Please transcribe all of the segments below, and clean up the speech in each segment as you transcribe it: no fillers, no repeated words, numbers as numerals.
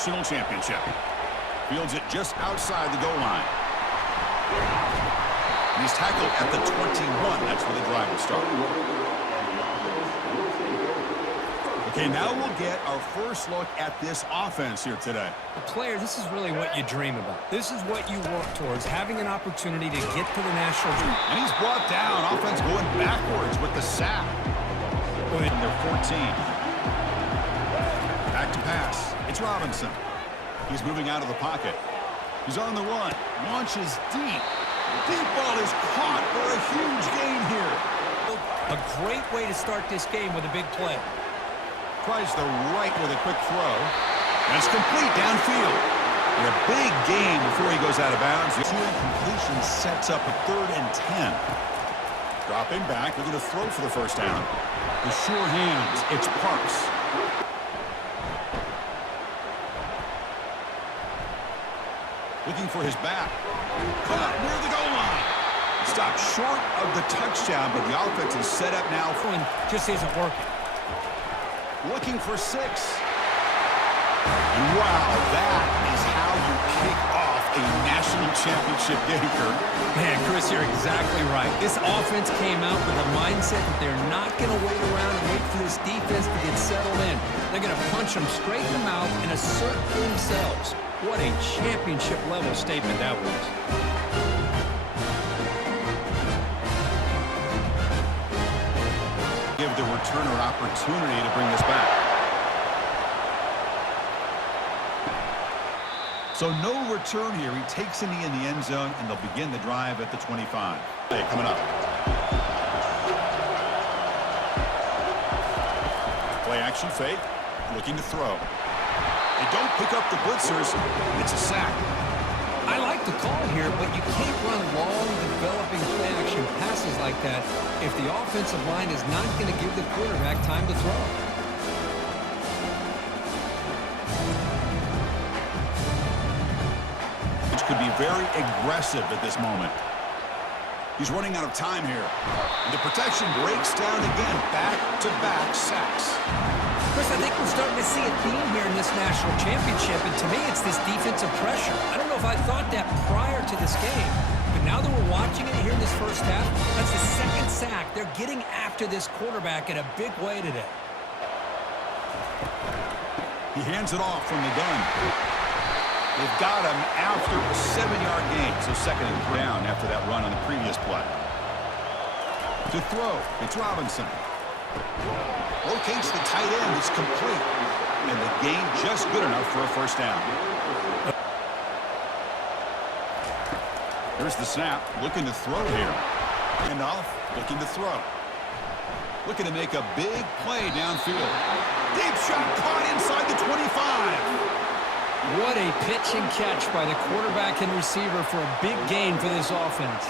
national championship. Fields it just outside the goal line. And he's tackled at the 21. That's where the drive will start. Okay, now we'll get our first look at this offense here today. Player, this is really what you dream about. This is what you work towards, having an opportunity to get to the national team. And he's brought down. Offense going backwards with the sack. From their 14. Back to pass. It's Robinson. He's moving out of the pocket. He's on the run. Launches deep. Deep ball is caught for a huge gain here. A great way to start this game with a big play. Tries the right with a quick throw. That's complete downfield. And a big gain before he goes out of bounds. The completion sets up a 3rd and 10. Dropping back, looking to throw for the first down. The sure hands, it's Parks. Looking for his back. Caught near the goal line. Stopped short of the touchdown, but the offense is set up now. Just isn't working. Looking for 6. And wow, that is how you kick off a national championship game, Kirk. Man, Chris, you're exactly right. This offense came out with a mindset that they're not going to wait around and wait for this defense to get settled in. They're going to punch them straight in the mouth and assert themselves. What a championship-level statement that was. Give the returner an opportunity to bring this back. So no return here. He takes a knee in the end zone, and they'll begin the drive at the 25. Hey, coming up. Play action fake. Looking to throw. They don't pick up the blitzers. It's a sack. I like the call here, but you can't run long, developing play-action passes like that if the offensive line is not going to give the quarterback time to throw. Which could be very aggressive at this moment. He's running out of time here. And the protection breaks down again. Back-to-back sacks. Chris, I think we're starting to see a theme here in this national championship, and to me, it's this defensive pressure. I don't know if I thought that prior to this game, but now that we're watching it here in this first half, that's the 2nd sack. They're getting after this quarterback in a big way today. He hands it off from the gun. They've got him after a 7-yard gain, so 2nd and down after that run on the previous play. To throw, it's Robinson. Locates the tight end. It's complete. And the gain just good enough for a first down. Here's the snap. Looking to throw here. And off. Looking to throw. Looking to make a big play downfield. Deep shot caught inside the 25. What a pitch and catch by the quarterback and receiver for a big gain for this offense.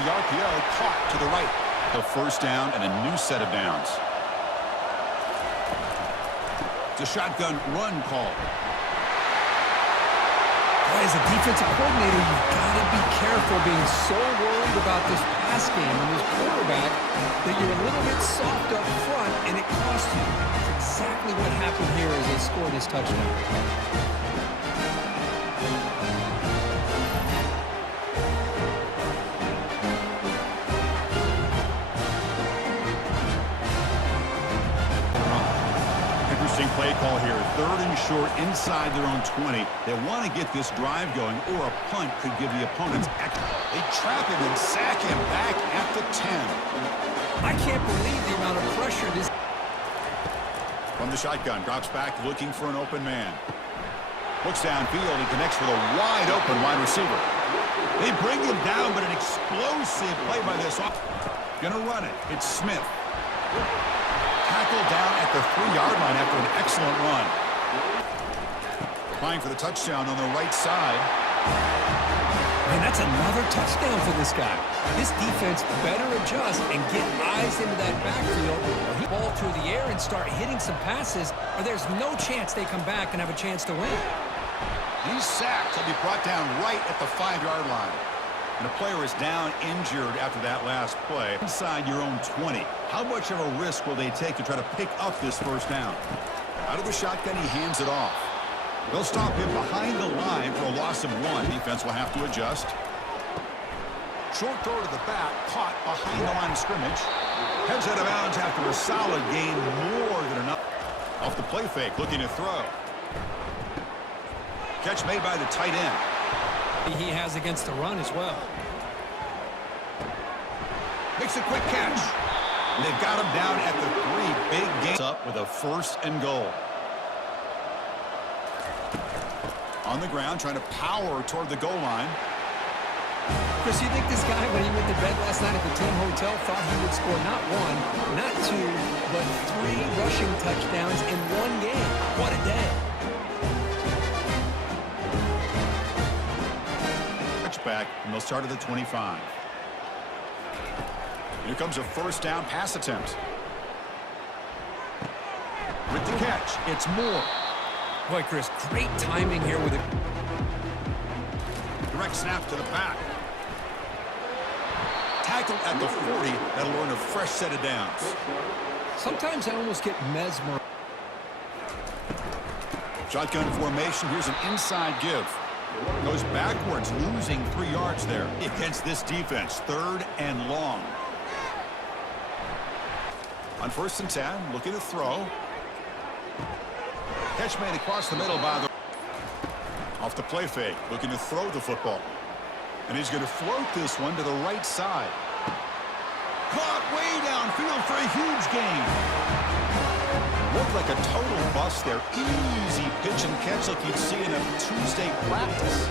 The RPO caught to the right. The first down and a new set of downs. It's a shotgun run call. As a defensive coordinator, you've got to be careful being so worried about this pass game and this quarterback that you're a little bit soft up front and it costs you. That's exactly what happened here as they scored this touchdown. Play call here. 3rd and short inside their own 20. They want to get this drive going, or a punt could give the opponents extra. They trap him and sack him back at the 10. I can't believe the amount of pressure this. From the shotgun, drops back looking for an open man. Looks downfield and connects with a wide open wide receiver. They bring him down, but an explosive play by this. Gonna run it. It's Smith. Tackled down at the 3-yard line after an excellent run. Applying for the touchdown on the right side. And that's another touchdown for this guy. This defense better adjust and get eyes into that backfield. He ball through the air and start hitting some passes, or there's no chance they come back and have a chance to win. He's sacked. He'll be brought down right at the 5-yard line. And a player is down injured after that last play. Inside your own 20. How much of a risk will they take to try to pick up this first down? Out of the shotgun, he hands it off. They'll stop him behind the line for a loss of 1. Defense will have to adjust. Short throw to the back, caught behind the line of scrimmage. Heads out of bounds after a solid gain, more than enough. Off the play fake, looking to throw. Catch made by the tight end. He has against the run as well. Makes a quick catch. And they've got him down at the 3. Big gain up with a 1st and goal. On the ground, trying to power toward the goal line. Chris, you think this guy, when he went to bed last night at the team hotel, thought he would score not 1, not 2, but 3 rushing touchdowns in 1 game? What a day. Back, and they'll start at the 25. Here comes a first down pass attempt. With the catch, it's Moore. Boy, Chris, great timing here with it. Direct snap to the back. Tackled at the 40. That'll earn a fresh set of downs. Sometimes I almost get mesmerized. Shotgun formation. Here's an inside give. Goes backwards, losing 3 yards there. Against this defense, 3rd and long. On 1st and 10, looking to throw. Catch made across the middle by the... Off the play fake, looking to throw the football. And he's going to float this one to the right side. Caught way downfield for a huge gain. Looked like a total bust there. Easy pitch and catch like you'd see in a Tuesday practice.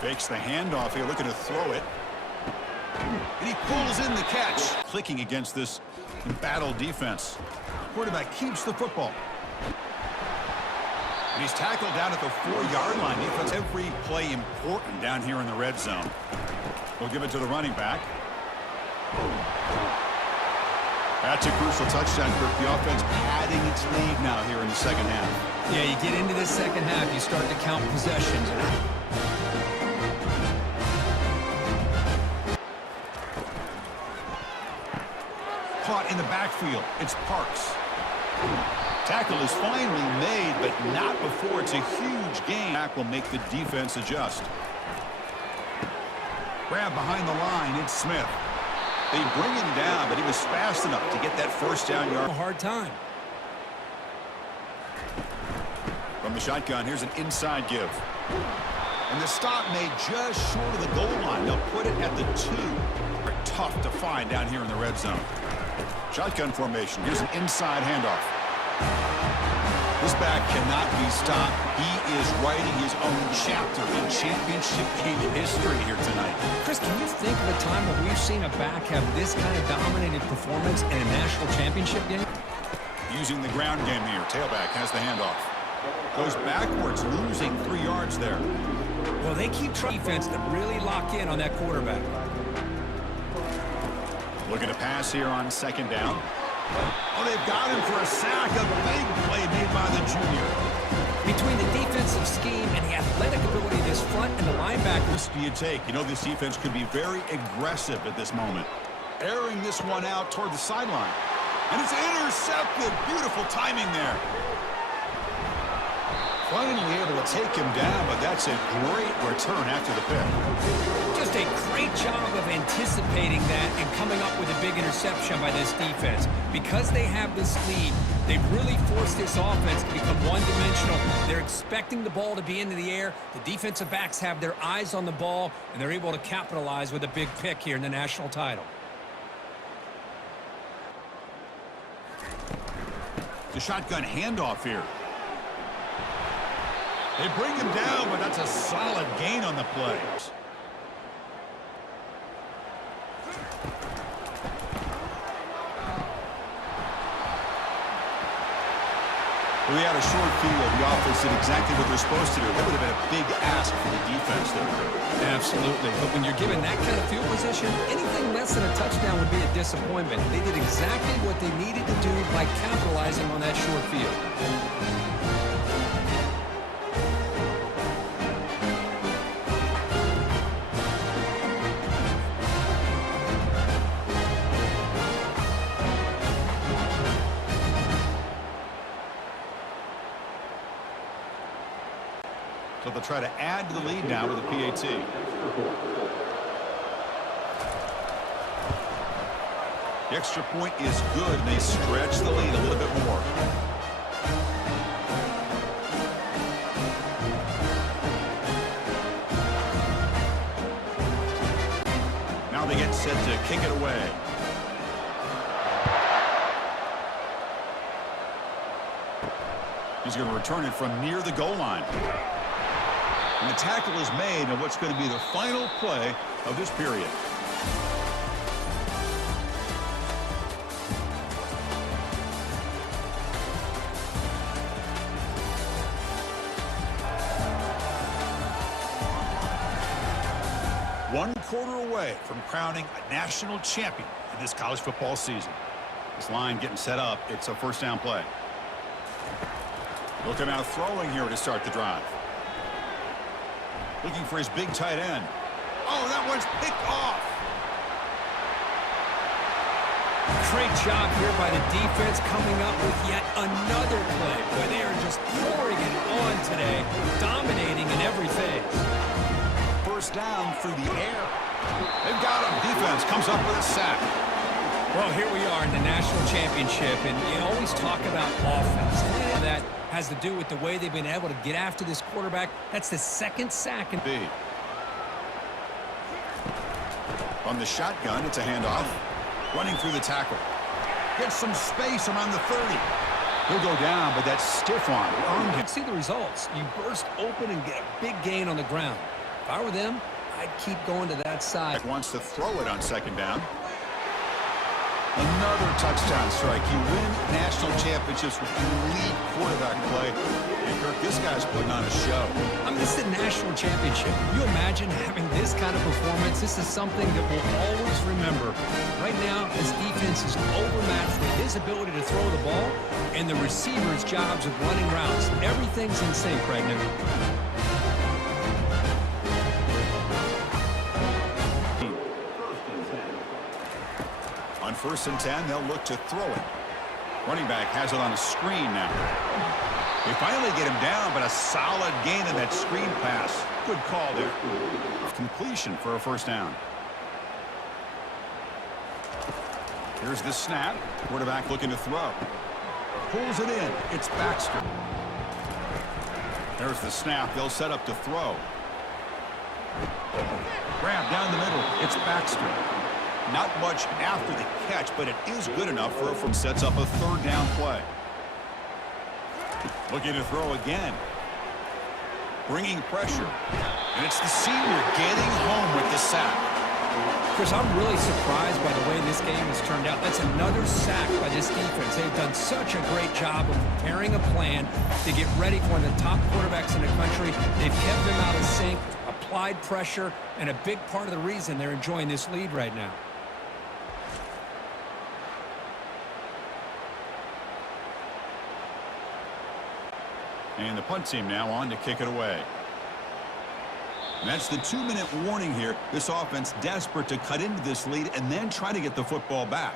Fakes the handoff here, looking to throw it. And he pulls in the catch. Clicking against this embattled defense. Quarterback keeps the football. And he's tackled down at the 4-yard line. Defense every play important down here in the red zone. We'll give it to the running back. That's a crucial touchdown, Kirk. The offense padding its lead now here in the second half. Yeah, you get into this second half, you start to count possessions. Caught in the backfield. It's Parks. Tackle is finally made, but not before it's a huge gain. Back will make the defense adjust. Grab behind the line. It's Smith. They bring him down, but he was fast enough to get that first down yard. A hard time. From the shotgun, here's an inside give. And the stop made just short of the goal line. They'll put it at the 2. They're tough to find down here in the red zone. Shotgun formation. Here's an inside handoff. This back cannot be stopped. He is writing his own chapter in championship game history here tonight. Chris, can you think of a time when we've seen a back have this kind of dominated performance in a national championship game? Using the ground game here. Tailback has the handoff. Goes backwards, losing 3 yards there. Well, they keep trying defense to really lock in on that quarterback. Looking to pass here on second down. Oh, they've got him for a sack. A big play made by the junior. Between the defensive scheme and the athletic ability of this front and the linebackers. What do you take? You know this defense could be very aggressive at this moment. Airing this one out toward the sideline. And it's intercepted. Beautiful timing there. Finally able to take him down, but that's a great return after the pick. Just a great job of anticipating that and coming up with a big interception by this defense. Because they have this lead, they've really forced this offense to become one-dimensional. They're expecting the ball to be into the air. The defensive backs have their eyes on the ball, and they're able to capitalize with a big pick here in the national title. The shotgun handoff here. They bring him down, but that's a solid gain on the play. Well, they had a short field. The offense did exactly what they're supposed to do. That would have been a big ask for the defense there. Absolutely. But when you're given that kind of field position, anything less than a touchdown would be a disappointment. They did exactly what they needed to do by capitalizing on that short field. So they'll try to add to the lead now with a PAT. The extra point is good, and they stretch the lead a little bit more. Now they get set to kick it away. He's going to return it from near the goal line. And the tackle is made on what's going to be the final play of this period. One quarter away from crowning a national champion in this college football season. This line getting set up. It's a first down play. Looking out throwing here to start the drive. Looking for his big tight end. Oh, that one's picked off. Great job here by the defense coming up with yet another play. Boy, they are just pouring it on today, dominating in every phase. First down through the air. They've got him. Defense comes up with a sack. Well, here we are in the national championship, and you always talk about offense. And that has to do with the way they've been able to get after this quarterback. That's the second sack. B. On the shotgun, it's a handoff. Running through the tackle. Gets some space around the 30. He'll go down, but that stiff arm earned him. See the results. You burst open and get a big gain on the ground. If I were them, I'd keep going to that side. Wants to throw it on second down. Another touchdown strike. You win national championships with elite quarterback play. And Kirk, this guy's putting on a show. I mean, this is a national championship. You imagine having this kind of performance? This is something that we'll always remember. Right now, this defense is overmatched with his ability to throw the ball and the receiver's jobs of running routes. Everything's in sync right now. On 1st and 10, they'll look to throw it. Running back has it on a screen now. They finally get him down, but a solid gain in that screen pass. Good call there. Completion for a first down. Here's the snap. Quarterback looking to throw. Pulls it in. It's Baxter. There's the snap. They'll set up to throw. Grab down the middle. It's Baxter. Not much after the catch, but it is good enough for a sets up a third down play. Looking to throw again. Bringing pressure. And it's the senior getting home with the sack. Chris, I'm really surprised by the way this game has turned out. That's another sack by this defense. They've done such a great job of preparing a plan to get ready for one of the top quarterbacks in the country. They've kept him out of sync, applied pressure, and a big part of the reason they're enjoying this lead right now. And the punt team now on to kick it away. And that's the 2-minute warning here. This offense desperate to cut into this lead and then try to get the football back.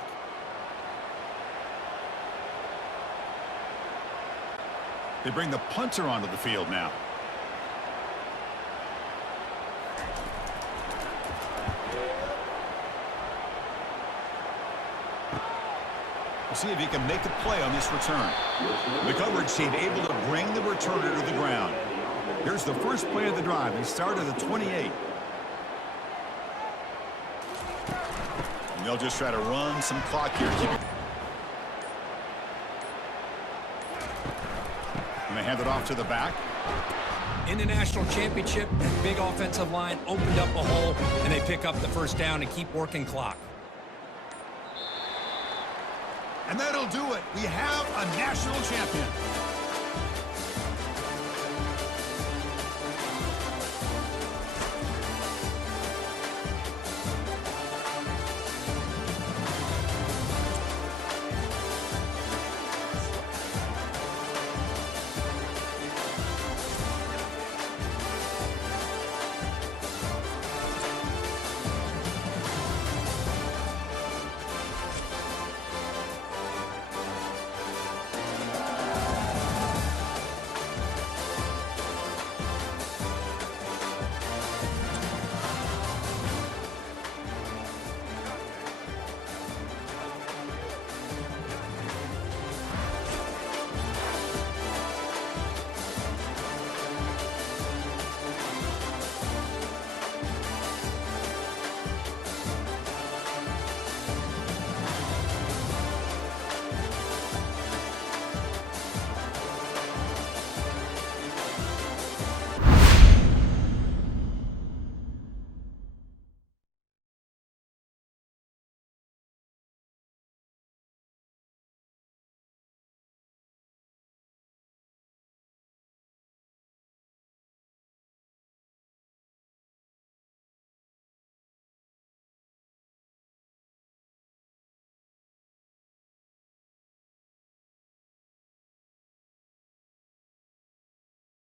They bring the punter onto the field now. We'll see if he can make a play on this return. The coverage team able to bring the returner to the ground. Here's the first play of the drive. They start at the 28. And they'll just try to run some clock here. And they hand it off to the back. In the national championship, that big offensive line opened up a hole, and they pick up the first down and keep working clock. And that'll do it. We have a national champion.